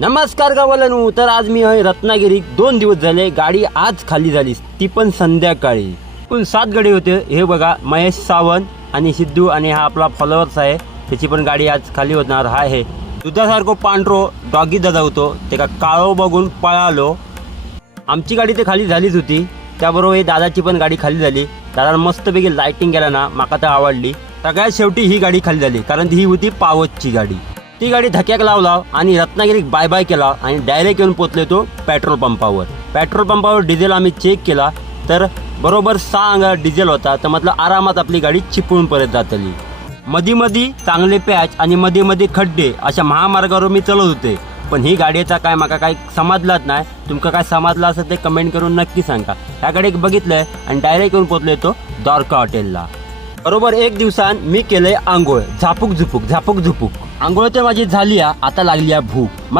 नमस्कार गावालानू. तर आज मी आहे रत्नागिरी. 2 दिवस झाले. गाडी आज खाली झाली, ती पण संध्याकाळी. एकूण 7 गाडी होते. हे बघा, महेश सावंत आणि सिद्धू आणि हा आपला फॉलोअर्स आहे, त्याची पण गाडी आज खाली होणार. हा आहे दुधासारखं पांढरो डॉगी दादा होतो, ते का काळो बघून पळालो. आमची गाडी ते खाली झालीच होती, त्याबरोबर हे दादाची पण गाडी खाली झाली. दादा मस्तपैकी लाइटिंग केला ना, माका तर आवडली. सगळ्यात शेवटी ही गाडी खाली झाली, कारण ही होती पावसची गाडी. ती गाडी धक्याक लावला आणि रत्नागिरीत बाय बाय केला आणि डायरेक्ट येऊन पोचले तो पेट्रोल पंपावर. पेट्रोल पंपावर डिझेल आम्ही चेक केला तर बरोबर 6 अंगा डिझेल होता. तर म्हटलं आरामात आपली गाडी चिपळूण परत जातली. मधी चांगले पॅच आणि मध्ये खड्डे अशा महामार्गावर मी चालत होते, पण ही गाडीचा काय माका काय समजलाच नाही. तुमका काय समजला असेल ते कमेंट करून नक्की सांगा. ह्या गाडीक बघितलंय आणि डायरेक्ट येऊन पोचलोय तो द्वारका हॉटेलला. बरोबर 1 दिवसान मी केलंय आंघोळ. झापूक झुपूक आंघोळ तर माझी झाली, आता लागली भूक.